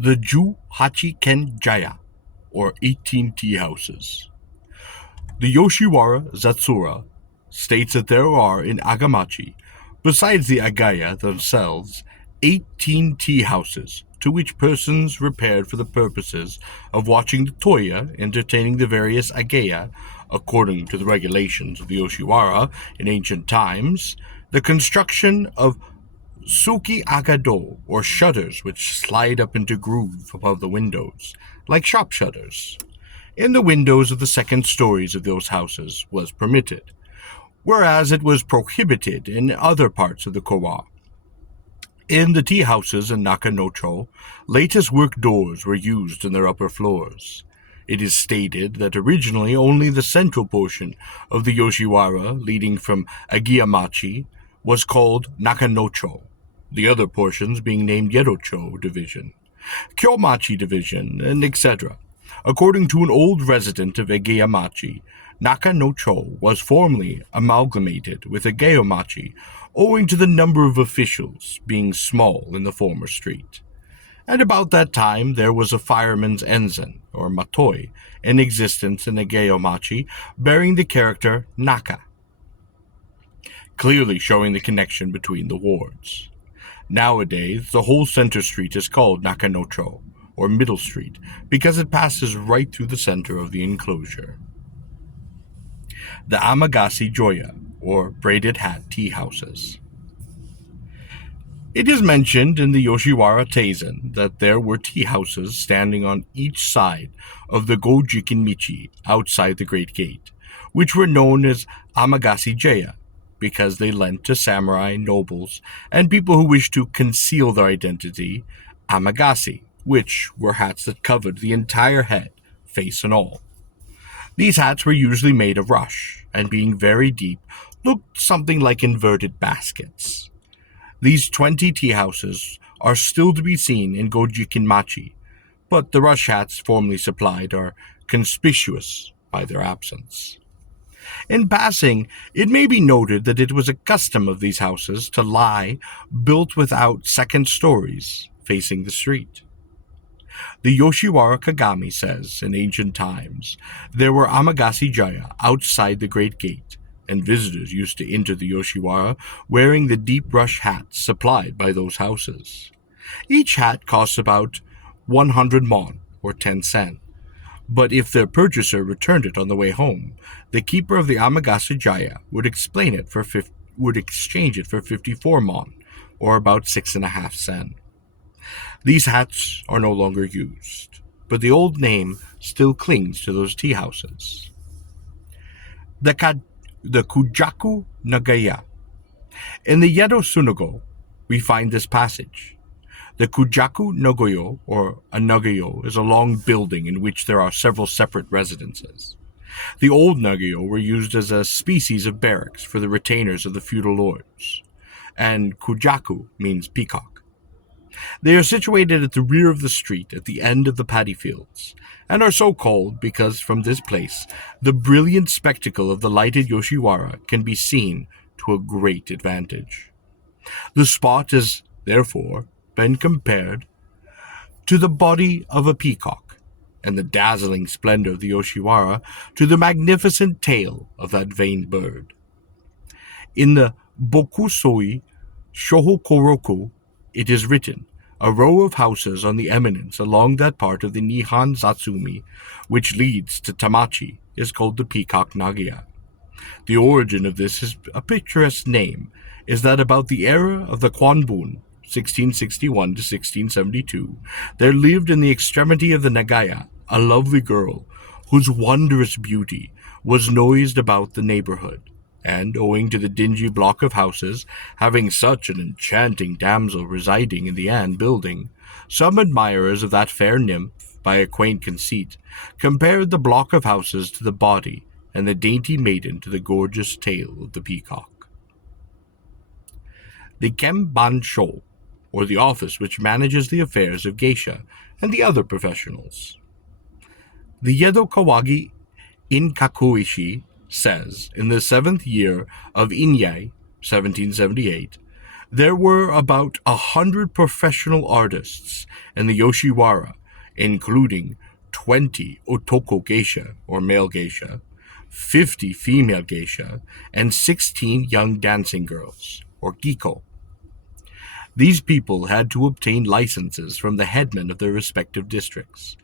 The Ju Hachi Ken Jaya, or 18 tea houses. The Yoshiwara Zatsura states that there are in Agamachi, besides the Agaya themselves, 18 tea houses to which persons repaired for the purposes of watching the Toya entertaining the various Agaya, according to the regulations of the Yoshiwara in ancient times, the construction of Suki agado, or shutters which slide up into groove above the windows, like shop shutters, in the windows of the second stories of those houses was permitted, whereas it was prohibited in other parts of the Kowa. In the tea houses in Nakanocho, lattice work doors were used in their upper floors. It is stated that originally only the central portion of the Yoshiwara, leading from Agiyamachi, was called Nakanocho, the other portions being named Yerocho Division, Kyomachi Division, and etc. According to an old resident of Egeyamachi, Nakanocho was formerly amalgamated with Egeyomachi owing to the number of officials being small in the former street. At about that time there was a fireman's ensign, or matoi, in existence in Egeyomachi bearing the character Naka, clearly showing the connection between the wards. Nowadays, the whole center street is called Nakanocho, or Middle Street, because it passes right through the center of the enclosure. The Amagasi Joya, or braided hat tea houses. It is mentioned in the Yoshiwara Teizen that there were tea houses standing on each side of the Gojikin Michi outside the Great Gate, which were known as Amagasi Jaya, because they lent to samurai, nobles, and people who wished to conceal their identity, amagasi, which were hats that covered the entire head, face and all. These hats were usually made of rush, and being very deep, looked something like inverted baskets. These 20 tea houses are still to be seen in Gojikinmachi, but the rush hats formerly supplied are conspicuous by their absence. In passing, it may be noted that it was a custom of these houses to lie built without second stories facing the street. The Yoshiwara Kagami says, in ancient times, there were Amagasi Jaya outside the great gate, and visitors used to enter the Yoshiwara wearing the deep rush hats supplied by those houses. Each hat costs about 100 mon, or 10 sen, but if their purchaser returned it on the way home, the keeper of the Amagasa Jaya would exchange it for 54 mon, or about 6.5 sen. These hats are no longer used, but the old name still clings to those tea houses. The Kujaku Nagaya. In the Yedo Sunago, we find this passage. The Kujaku Nogoyo, or a Nagayo, is a long building in which there are several separate residences. The old Nagayo were used as a species of barracks for the retainers of the feudal lords, and Kujaku means peacock. They are situated at the rear of the street at the end of the paddy fields, and are so called because from this place the brilliant spectacle of the lighted Yoshiwara can be seen to a great advantage. The spot is, therefore, been compared to the body of a peacock, and the dazzling splendor of the Yoshiwara to the magnificent tail of that vain bird. In the Bokusoi Shohokoroku, it is written, a row of houses on the eminence along that part of the Nihon Zatsumi which leads to Tamachi is called the Peacock Nagaya. The origin of this is a picturesque name is that about the era of the Kwanbun, 1661 to 1672, there lived in the extremity of the Nagaya a lovely girl whose wondrous beauty was noised about the neighborhood, and, owing to the dingy block of houses having such an enchanting damsel residing in the Anne building, some admirers of that fair nymph, by a quaint conceit, compared the block of houses to the body, and the dainty maiden to the gorgeous tail of the peacock. The Kembansho, or the office which manages the affairs of geisha and the other professionals. The Yedo Kawagi Inkakuishi says, in the 7th year of Inyai, 1778, There were about 100 professional artists in the Yoshiwara, including 20 otoko geisha, or male geisha, 50 female geisha, and 16 young dancing girls, or giko. These people had to obtain licenses from the headmen of their respective districts.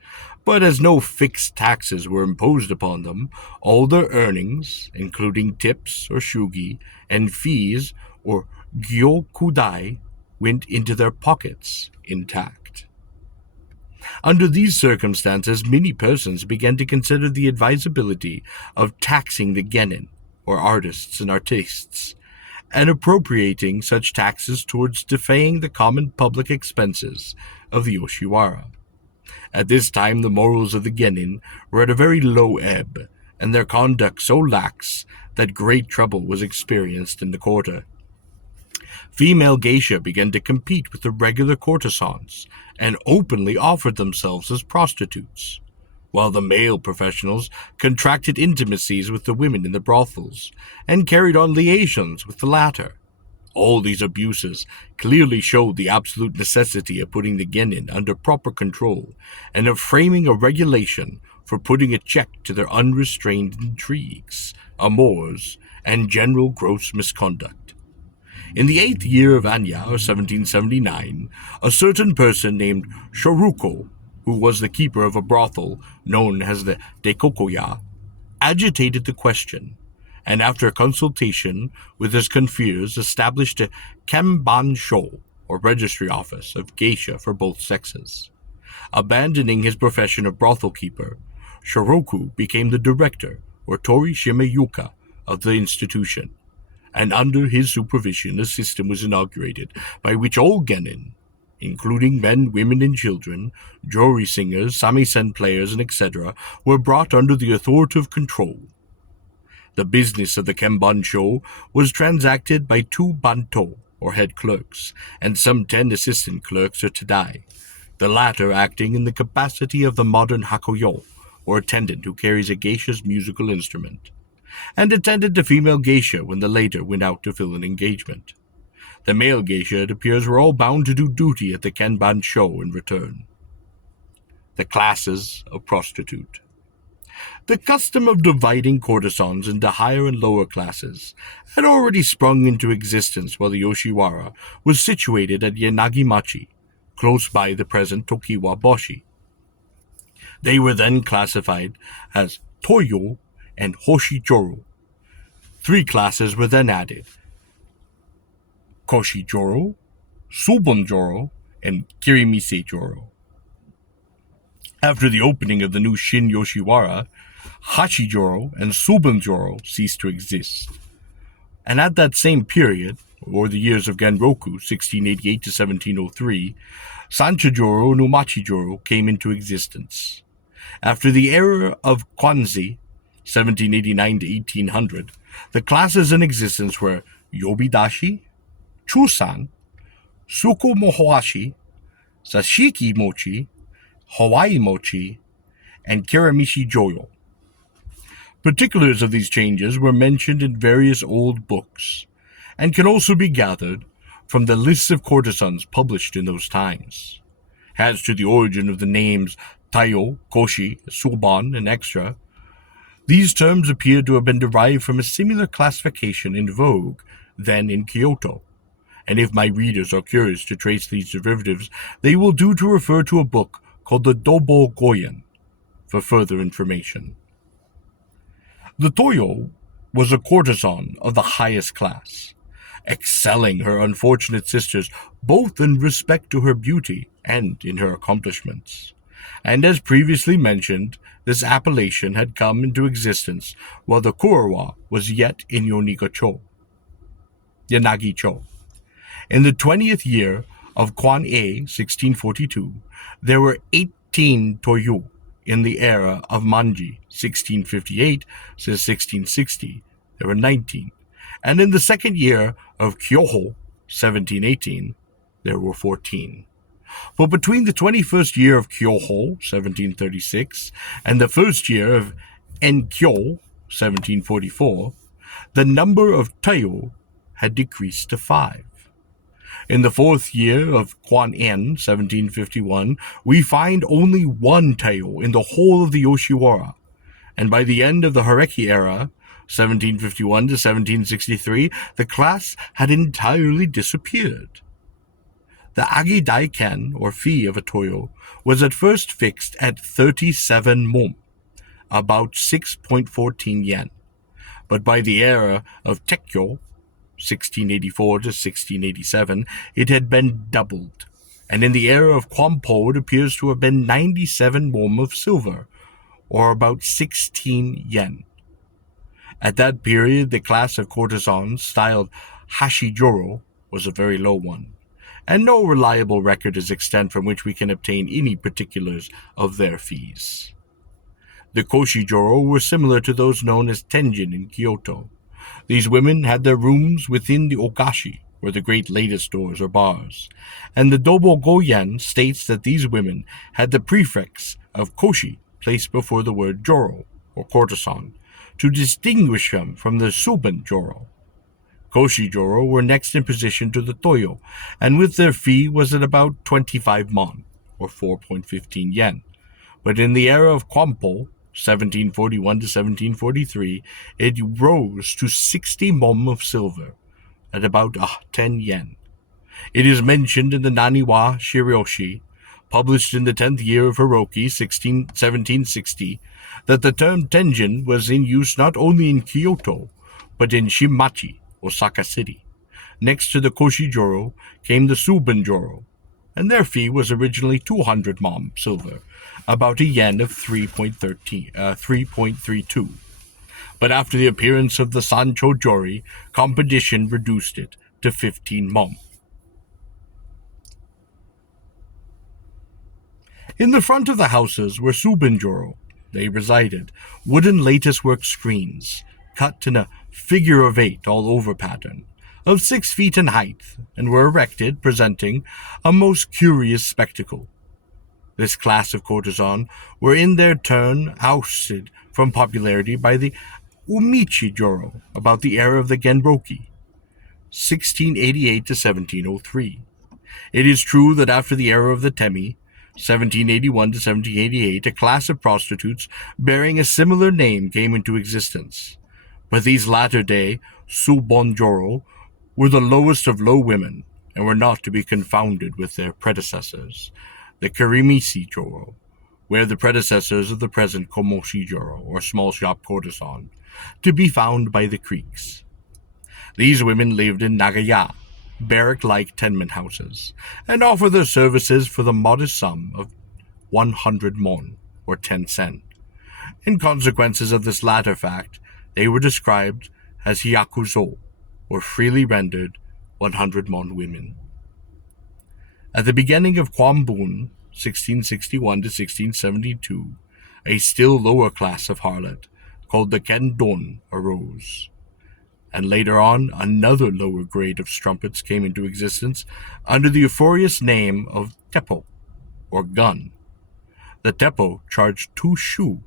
But as no fixed taxes were imposed upon them, all their earnings, including tips or shugi, and fees or gyokudai, went into their pockets intact. Under these circumstances, many persons began to consider the advisability of taxing the genin, or artists and artistes, and appropriating such taxes towards defraying the common public expenses of the Yoshiwara. At this time, the morals of the genin were at a very low ebb, and their conduct so lax that great trouble was experienced in the quarter. Female geisha began to compete with the regular courtesans, and openly offered themselves as prostitutes, while the male professionals contracted intimacies with the women in the brothels, and carried on liaisons with the latter. All these abuses clearly showed the absolute necessity of putting the genin under proper control, and of framing a regulation for putting a check to their unrestrained intrigues, amours, and general gross misconduct. In the 8th year of Anya, or 1779, a certain person named Shoruko, who was the keeper of a brothel known as the Dekokoya, agitated the question, and after a consultation with his confreres established a Kanban-sho, or registry office, of geisha for both sexes. Abandoning his profession of brothel keeper, Shoroku became the director, or Tori Shimeyuka, of the institution, and under his supervision a system was inaugurated by which all genin, including men, women, and children, jori singers, samisen players, and etc., were brought under the authoritative control. The business of the Kanban-sho was transacted by 2 banto, or head clerks, and some 10 assistant clerks or tadai, the latter acting in the capacity of the modern hakoyo, or attendant who carries a geisha's musical instrument, and attended to female geisha when the latter went out to fill an engagement. The male geisha, it appears, were all bound to do duty at the Kanban-sho in return. The classes of prostitute. The custom of dividing courtesans into higher and lower classes had already sprung into existence while the Yoshiwara was situated at Yanagimachi, close by the present Tokiwa Boshi. They were then classified as Toyo and Hoshijoro. 3 classes were then added: Koshijoro, Subonjoro, and Kirimise-joro. After the opening of the new Shin Yoshiwara, Hashijoro and Subonjoro ceased to exist. And at that same period, or the years of Genroku, 1688 to 1703, Sanchijoro and Umachijoro came into existence. After the era of Kwanzi, 1789 to 1800, the classes in existence were Yobidashi, Chusan, Suko Mohoashi, Sashiki Mochi, Hawaii Mochi, and Kiramishi Joyo. Particulars of these changes were mentioned in various old books, and can also be gathered from the lists of courtesans published in those times. As to the origin of the names Tayo, Koshi, Suban, and Extra, these terms appear to have been derived from a similar classification in vogue then in Kyoto, and if my readers are curious to trace these derivatives, they will do to refer to a book called the Dobo Goyen for further information. The Toyo was a courtesan of the highest class, excelling her unfortunate sisters both in respect to her beauty and in her accomplishments. And as previously mentioned, this appellation had come into existence while the Kurowa was yet in Yanagi-cho. In the 20th year of Kwan E, 1642, there were 18 Toyo. In the era of Manji, 1658 to 1660, there were 19. And in the second year of Kyoho, 1718, there were 14. But between the 21st year of Kyoho, 1736, and the first year of Enkyo, 1744, the number of Tayo had decreased to 5. In the fourth year of Quan En, 1751, we find only one Teo in the whole of the Yoshiwara, and by the end of the Horeki era, 1751 to 1763, the class had entirely disappeared. The Agi Daiken, or fee of a Toyo, was at first fixed at 37 mon, about 6.14 yen, but by the era of Tekkyo, 1684 to 1687, it had been doubled, and in the era of Kwampo it appears to have been 97 mon of silver, or about 16 yen. At that period, the class of courtesans styled hashijoro was a very low one, and no reliable record is extant from which we can obtain any particulars of their fees. The koshijoro were similar to those known as tenjin in Kyoto. These women had their rooms within the okashi, or the great lattice doors or bars, and the Dobo Goyen states that these women had the prefix of koshi placed before the word joro, or courtesan, to distinguish them from the Suben joro. Koshi joro were next in position to the toyo, and with their fee was at about 25 mon, or 4.15 yen. But in the era of Kwampo, 1741 to 1743, it rose to 60 mon of silver, at about 10 yen. It is mentioned in the Naniwa Shiryoshi, published in the 10th year of Hiroki, 1760, that the term tenjin was in use not only in Kyoto, but in Shimachi, Osaka City. Next to the koshijoro came the subenjoro, and their fee was originally 200 mon silver, about a yen of 3.32. But after the appearance of the Sancho Jori, competition reduced it to 15 mon. In the front of the houses were subenjoro. They resided, wooden lattice-work screens, cut in a figure-of-8 all-over pattern, of 6 feet in height, and were erected, presenting a most curious spectacle. This class of courtesan were in their turn ousted from popularity by the Umichi-joro about the era of the Genroki, 1688 to 1703. It is true that after the era of the Temi, 1781 to 1788, a class of prostitutes bearing a similar name came into existence. But these latter-day Subonjoro were the lowest of low women, and were not to be confounded with their predecessors, the Kirimisi-joro, were the predecessors of the present Komoshi-joro, or small shop courtesan, to be found by the creeks. These women lived in Nagaya, barrack-like tenement houses, and offer their services for the modest sum of 100 mon, or 10 sen. In consequences of this latter fact, they were described as hyakuzo, or freely rendered 100 mon women. At the beginning of Kwambun, 1661 to 1672, a still lower class of harlot, called the Kendon, arose. And later on, another lower grade of strumpets came into existence under the euphorious name of teppo, or gun. The teppo charged 2 shu,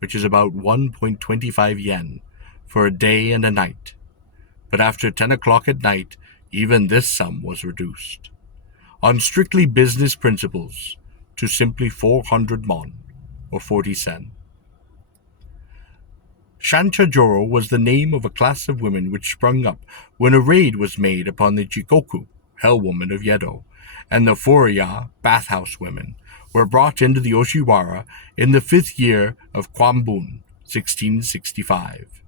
which is about 1.25 yen, for a day and a night. But after 10 o'clock at night, even this sum was reduced, on strictly business principles, to simply 400 mon, or 40 sen. Shancha-joro was the name of a class of women which sprung up when a raid was made upon the Jikoku, hell-woman of Yedo, and the Furuya, bathhouse women, were brought into the Oshiwara in the 5th year of Kwambun, 1665.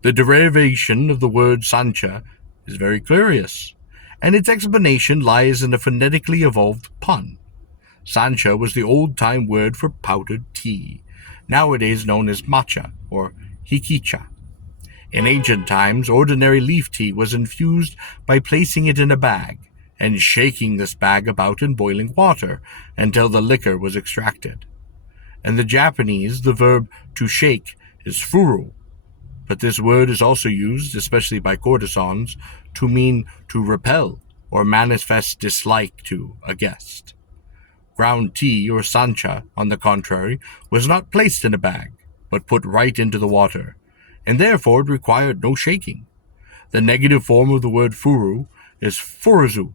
The derivation of the word sancha is very curious, and its explanation lies in a phonetically evolved pun. Sancha was the old-time word for powdered tea, nowadays known as matcha, or hikicha. In ancient times, ordinary leaf tea was infused by placing it in a bag and shaking this bag about in boiling water until the liquor was extracted. In the Japanese, the verb to shake is furu, but this word is also used, especially by courtesans, to mean to repel or manifest dislike to a guest. Ground tea, or sancha, on the contrary, was not placed in a bag, but put right into the water, and therefore it required no shaking. The negative form of the word furu is furuzu,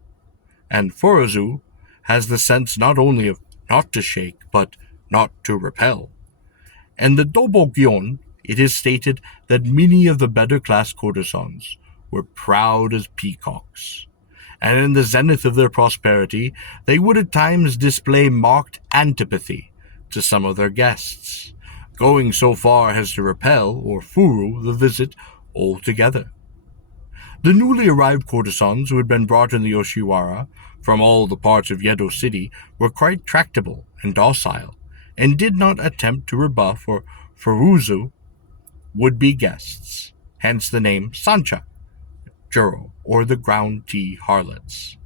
and Furuzu has the sense not only of not to shake, but not to repel. In the Dobogyon, it is stated that many of the better class courtesans were proud as peacocks, and in the zenith of their prosperity, they would at times display marked antipathy to some of their guests, going so far as to repel or furu the visit altogether. The newly arrived courtesans who had been brought in the Yoshiwara from all the parts of Yedo City were quite tractable and docile, and did not attempt to rebuff or furuzu would-be guests, hence the name Sancha Juro, or the ground tea harlots.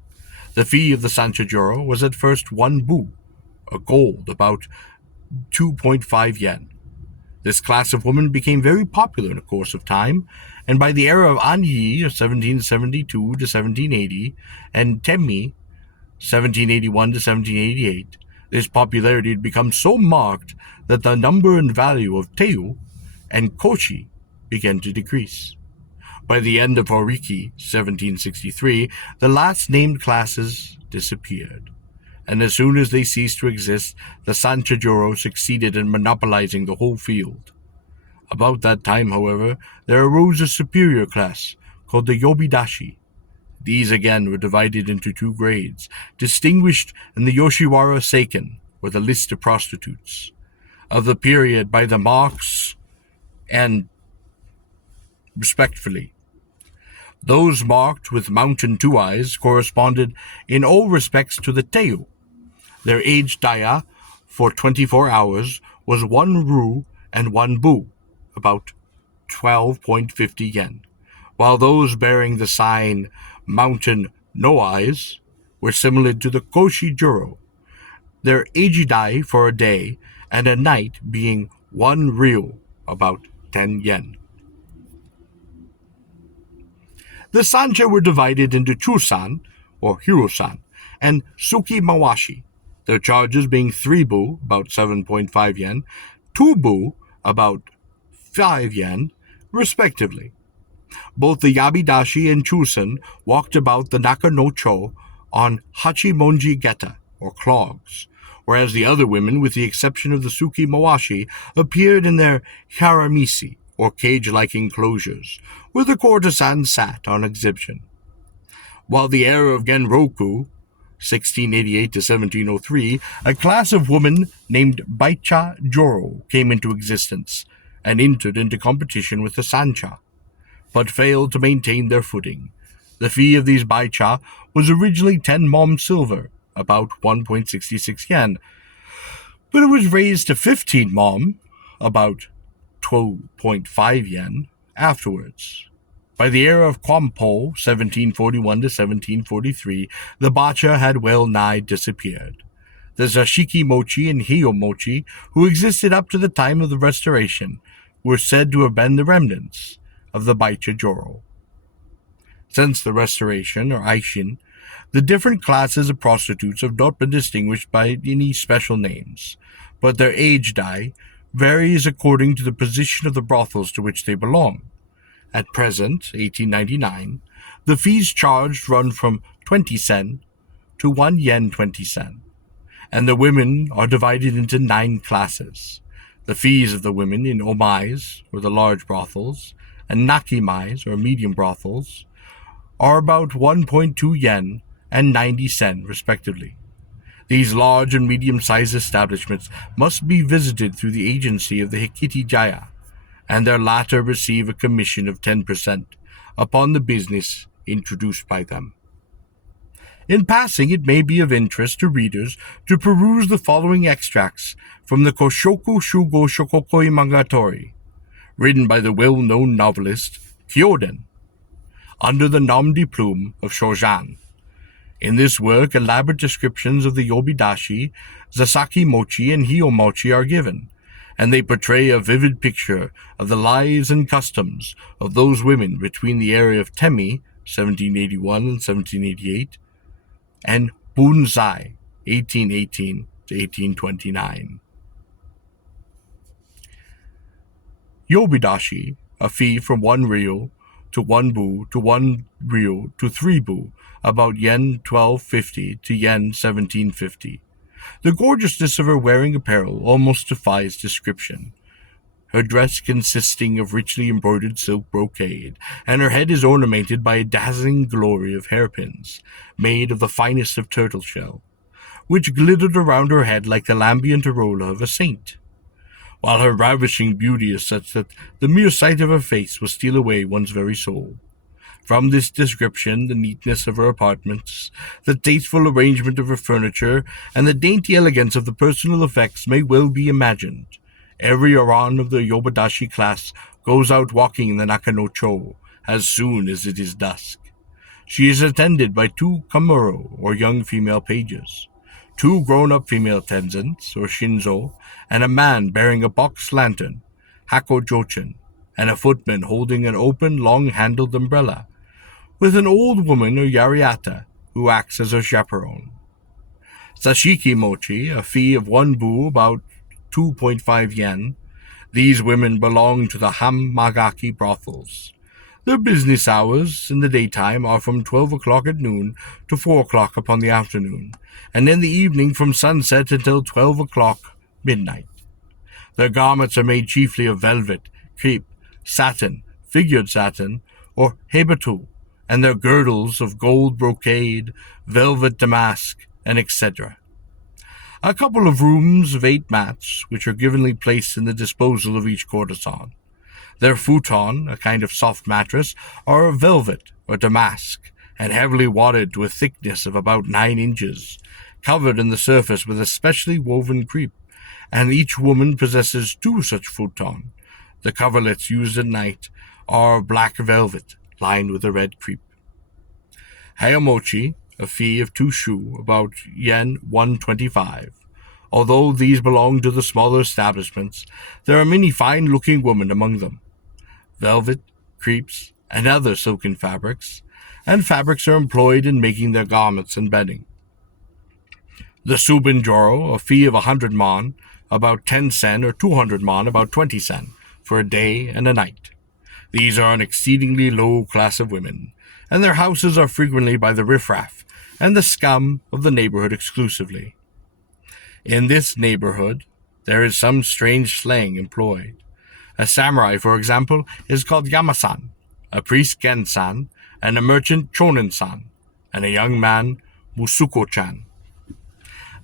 The fee of the Sancha Juro was at first 1 bu, a gold, about 2.5 yen. This class of women became very popular in the course of time, and by the era of Anyi of 1772 to 1780, and Temmi 1781 to 1788, this popularity had become so marked that the number and value of teiu and kochi began to decrease. By the end of Horiki, 1763, the last named classes disappeared, and as soon as they ceased to exist, the Sanchajoro succeeded in monopolizing the whole field. About that time, however, there arose a superior class called the Yobidashi. These again were divided into 2 grades, distinguished in the Yoshiwara Seiken, or the list of prostitutes, of the period by the marks and respectfully. Those marked with mountain 2 eyes corresponded in all respects to the Teiu. Their age daya for 24 hours was 1 ru and 1 bu, about 12.50 yen, while those bearing the sign Mountain No Eyes were similar to the Koshi Juro, their ejidai for a day and a night being 1 ryu, about 10 yen. The sancha were divided into Chusan, or Hirosan, and Suki Mawashi, their charges being 3 bu, about 7.5 yen, 2 bu, about 5 yen, respectively. Both the Yabidashi and Chusan walked about the Nakanocho on Hachimonji Geta, or clogs, whereas the other women, with the exception of the Suki Mawashi, appeared in their haramisi, or cage-like enclosures, where the courtesans sat on exhibition. While the era of Genroku, 1688 to 1703, a class of women named Baicha Joro came into existence, and entered into competition with the Sancha, but failed to maintain their footing. The fee of these baicha was originally 10 mom silver, about 1.66 yen, but it was raised to 15 mom, about 12.5 yen, afterwards. By the era of Kwampo, 1741 to 1743, the bacha had well nigh disappeared. The Zashiki mochi and Hiyo mochi, who existed up to the time of the Restoration, were said to have been the remnants of the Baicha Joro. Since the Restoration, or Aishin, the different classes of prostitutes have not been distinguished by any special names, but their age dai varies according to the position of the brothels to which they belong. At present, 1899, the fees charged run from 20 sen to 1 yen 20 sen, and the women are divided into 9 classes. The fees of the women in omais, or the large brothels, and nakimais, or medium brothels, are about 1.2 yen and 90 sen, respectively. These large and medium-sized establishments must be visited through the agency of the Hikiti Jaya, and their latter receive a commission of 10% upon the business introduced by them. In passing, it may be of interest to readers to peruse the following extracts from the Koshoku Shugo Shokokoi Mangatori, written by the well-known novelist Kyoden, under the nom de plume of Shojan. In this work, elaborate descriptions of the Yobidashi, Zasaki Mochi, and Hiyomochi are given, and they portray a vivid picture of the lives and customs of those women between the era of Temmi, 1781 and 1788, and Bunzai, 1818 to 1829. Yobidashi, a fee from 1 ryo, to 1 bu to 1 ryo to 3 bu, about yen 1250 to yen 1750. The gorgeousness of her wearing apparel almost defies description. Her dress consisting of richly embroidered silk brocade, and her head is ornamented by a dazzling glory of hairpins, made of the finest of turtle shell, which glittered around her head like the lambent aureola of a saint, while her ravishing beauty is such that the mere sight of her face will steal away one's very soul. From this description, the neatness of her apartments, the tasteful arrangement of her furniture, and the dainty elegance of the personal effects may well be imagined. Every Aran of the Yobadashi class goes out walking in the Nakano-cho as soon as it is dusk. She is attended by 2 kamuro, or young female pages, 2 grown-up female attendants, or shinzo, and a man bearing a box lantern, hako-jochin, and a footman holding an open, long-handled umbrella, with an old woman or yariata who acts as her chaperone. Sashiki mochi, a fee of 1 bu, about 2.5 yen. These women belong to the Hamagaki brothels. Their business hours in the daytime are from 12 o'clock at noon to 4 o'clock upon the afternoon, and in the evening from sunset until 12 o'clock midnight. Their garments are made chiefly of velvet, crepe, satin, figured satin, or hebatu, and their girdles of gold brocade, velvet damask, and etc. A couple of rooms of 8 mats, which are givenly placed in the disposal of each courtesan. Their futon, a kind of soft mattress, are of velvet or damask, and heavily wadded to a thickness of about 9 inches, covered in the surface with a specially woven crepe, and each woman possesses 2 such futon. The coverlets used at night are of black velvet, lined with a red crepe. Hayamochi, a fee of 2 shu, about yen 125. Although these belong to the smaller establishments, there are many fine-looking women among them. Velvet, crepes, and other silken fabrics, and fabrics are employed in making their garments and bedding. The subinjoro, a fee of 100 mon, about 10 sen, or 200 mon, about 20 sen, for a day and a night. These are an exceedingly low class of women, and their houses are frequently by the riffraff and the scum of the neighborhood exclusively. In this neighborhood, there is some strange slang employed. A samurai, for example, is called Yamasan, a priest Gensan, and a merchant Chonin-san, and a young man Musuko-chan.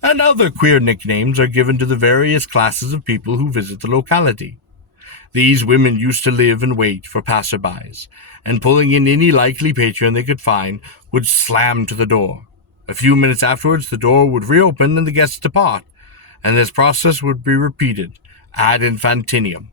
And other queer nicknames are given to the various classes of people who visit the locality. These women used to live and wait for passerbys, and pulling in any likely patron they could find, would slam to the door. A few minutes afterwards, the door would reopen and the guests depart, and this process would be repeated ad infinitum.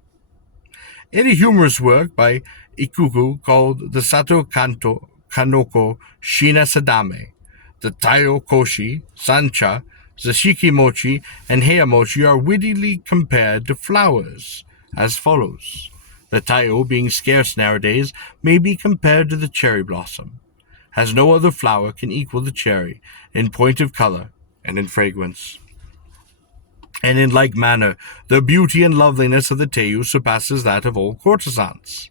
In a humorous work by Ikuku called the Sato Kanoko Shina Sadame, the Taiyo Koshi, Sancha, Zashiki Mochi, and Heiamochi are wittily compared to flowers, as follows. The Taiyo, being scarce nowadays, may be compared to the cherry blossom, as no other flower can equal the cherry in point of color and in fragrance. And in like manner, the beauty and loveliness of the Teiyu surpasses that of all courtesans.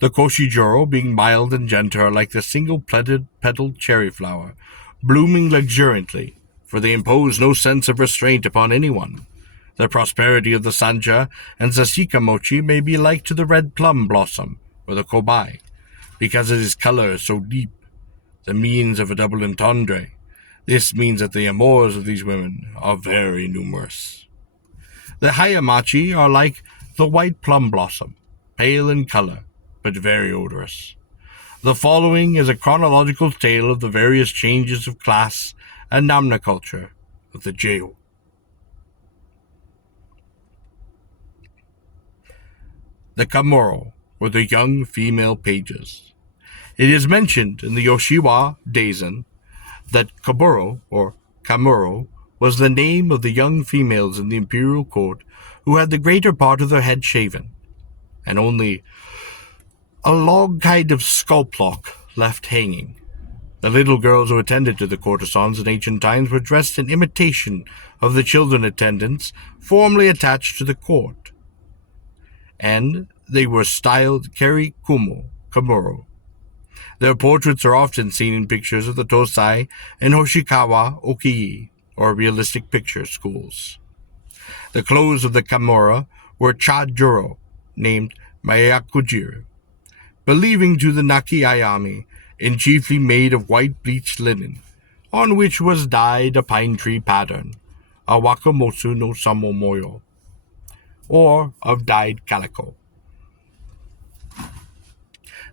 The Koshijoro, being mild and gentle, are like the single-petaled cherry flower, blooming luxuriantly, for they impose no sense of restraint upon anyone. The prosperity of the Sancha and Zashika Mochi may be like to the red plum blossom, or the Kobai, because its color is so deep. The means of a double entendre. This means that the amours of these women are very numerous. The Hayamachi are like the white plum blossom, pale in color, but very odorous. The following is a chronological tale of the various changes of class and namna culture of the Jeio. The Kamuro, or the young female pages. It is mentioned in the Yoshiwa Daisen that Kaburo, or Kamuro, was the name of the young females in the imperial court who had the greater part of their head shaven, and only a long kind of skulllock left hanging. The little girls who attended to the courtesans in ancient times were dressed in imitation of the children attendants formerly attached to the court, and they were styled keri kumo, Komuro. Their portraits are often seen in pictures of the Tosai and Hoshikawa Okiyi, or realistic picture schools. The clothes of the Komuro were chajuro, named Mayakujiro, believing to the Naki Ayami, and chiefly made of white bleached linen, on which was dyed a pine tree pattern, a wakamosu no samomoyo, or of dyed calico.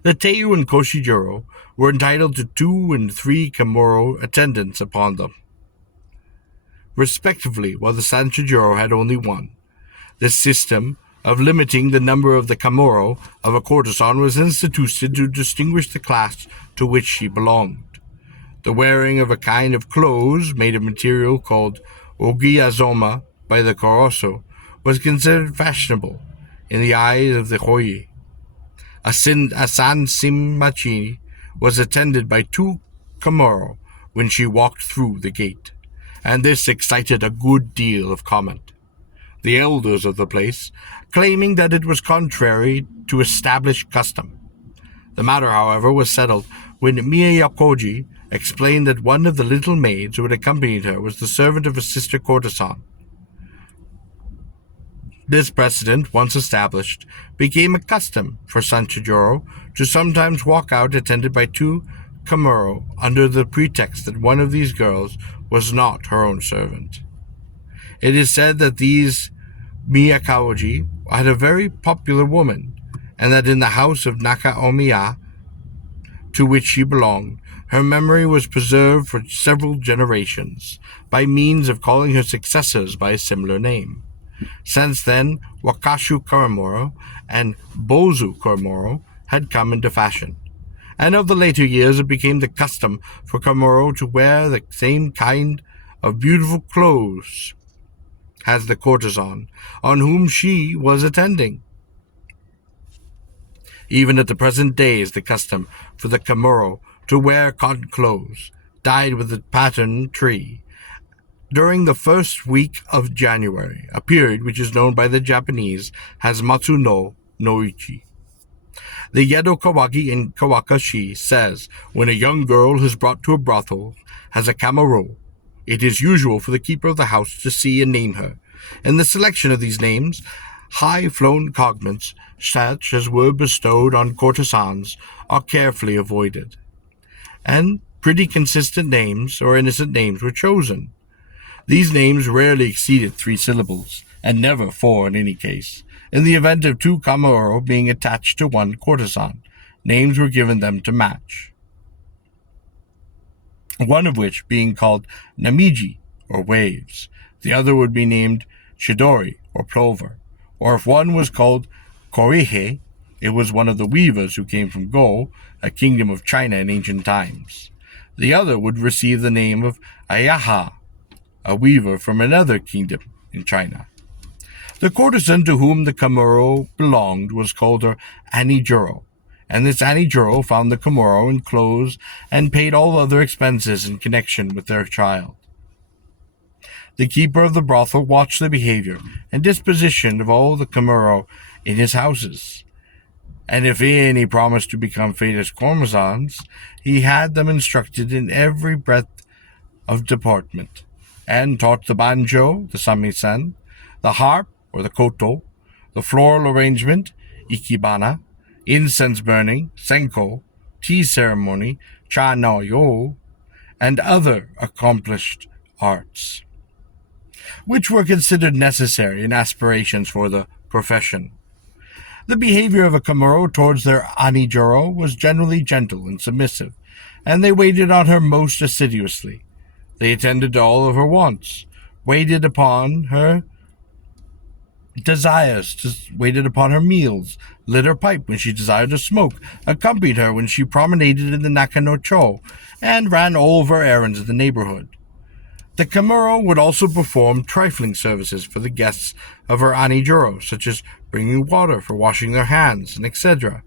The Teiyu and Koshijuro were entitled to 2 and 3 Komuro attendants upon them, respectively, while the Sanchijuro had only 1. This system of limiting the number of the Komuro of a courtesan was instituted to distinguish the class to which she belonged. The wearing of a kind of clothes made of material called ogiyazoma by the Koroso was considered fashionable in the eyes of the Hoyi. A sansimachi was attended by 2 Komuro when she walked through the gate, and this excited a good deal of comment. The elders of the place claiming that it was contrary to established custom. The matter, however, was settled when Miyakoji explained that one of the little maids who had accompanied her was the servant of a sister courtesan. This precedent, once established, became a custom for Sanchijuro to sometimes walk out attended by 2 Komuro under the pretext that one of these girls was not her own servant. It is said that these Miyakoji had a very popular woman, and that in the house of Nakaomiya, to which she belonged, her memory was preserved for several generations, by means of calling her successors by a similar name. Since then, Wakashu Komuro and Bozu Komuro had come into fashion, and of the later years it became the custom for Komuro to wear the same kind of beautiful clothes as the courtesan on whom she was attending. Even at the present day is the custom for the Komuro to wear cotton clothes, dyed with the pattern tree, during the first week of January, a period which is known by the Japanese as Matsuno Noichi. The Yedo Kawaki in Kawakashi says, when a young girl is brought to a brothel as a Komuro, it is usual for the keeper of the house to see and name her. In the selection of these names, high-flown cognomens, such as were bestowed on courtesans, are carefully avoided, and pretty consistent names or innocent names were chosen. These names rarely exceeded 3 syllables, and never 4 in any case. In the event of 2 Komuro being attached to 1 courtesan, names were given them to match, one of which being called Namiji, or waves. The other would be named Chidori, or plover, or if one was called Korihe, it was one of the weavers who came from Go, a kingdom of China in ancient times. The other would receive the name of Ayaha, a weaver from another kingdom in China. The courtesan to whom the Komuro belonged was called her Anijuro, and this Anijuro found the Komuro in clothes and paid all other expenses in connection with their child. The keeper of the brothel watched the behavior and disposition of all the Komuro in his houses, and if any promised to become famous courtesans, he had them instructed in every breadth of deportment, and taught the banjo, the samisen, the harp, or the koto, the floral arrangement, ikebana, incense burning, senko, tea ceremony, cha no yo, and other accomplished arts, which were considered necessary in aspirations for the profession. The behavior of a Komuro towards their Anijuro was generally gentle and submissive, and they waited on her most assiduously. They attended to all of her wants, waited upon her desires, waited upon her meals, lit her pipe when she desired to smoke, accompanied her when she promenaded in the Nakano-cho, and ran all of her errands in the neighborhood. The Komuro would also perform trifling services for the guests of her Anijuro, such as bringing water for washing their hands, and etc.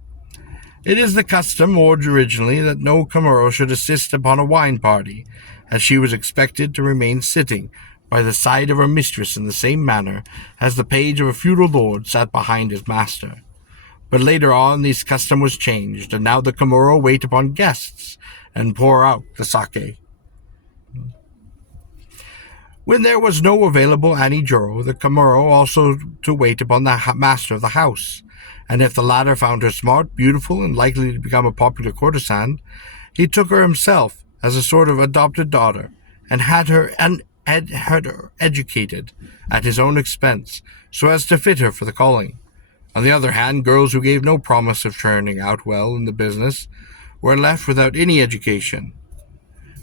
It is the custom, originally, that no Komuro should assist upon a wine party, as she was expected to remain sitting by the side of her mistress in the same manner as the page of a feudal lord sat behind his master. But later on, this custom was changed, and now the Komuro wait upon guests and pour out the sake. When there was no available Anijuro, the Komuro also to wait upon the master of the house, and if the latter found her smart, beautiful, and likely to become a popular courtesan, he took her himself as a sort of adopted daughter, and had her educated at his own expense, so as to fit her for the calling. On the other hand, girls who gave no promise of turning out well in the business were left without any education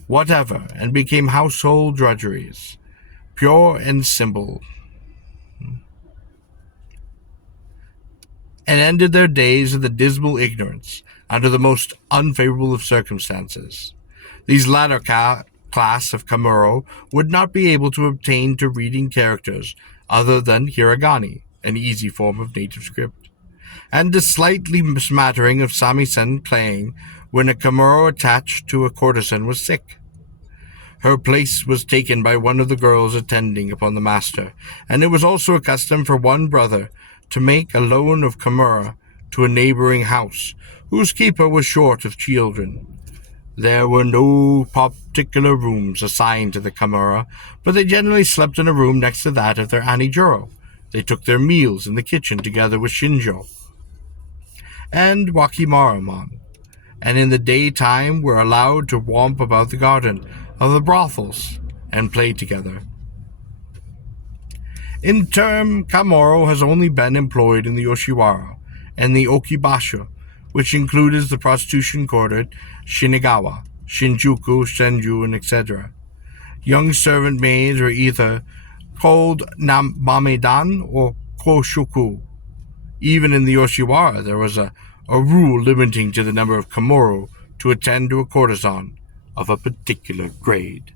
whatever, and became household drudgeries, pure and simple, and ended their days in the dismal ignorance under the most unfavorable of circumstances. These latter class of Komuro would not be able to obtain to reading characters other than hiragana, an easy form of native script, and a slightly smattering of samisen playing when a Komuro attached to a courtesan was sick. Her place was taken by one of the girls attending upon the master, and it was also a custom for one brother to make a loan of Komura to a neighboring house, whose keeper was short of children. There were no particular rooms assigned to the Komura, but they generally slept in a room next to that of their Anijuro. They took their meals in the kitchen together with Shinjo and Wakimaramon, and in the daytime were allowed to romp about the garden of the brothels and play together. In term, Komuro has only been employed in the Yoshiwara and the Okibasha, which includes the prostitution quartered Shinagawa, Shinjuku, Senju, and etc. Young servant maids are either called Mamedan or Koshoku. Even in the Yoshiwara, there was a rule limiting to the number of Komuro to attend to a courtesan of a particular grade.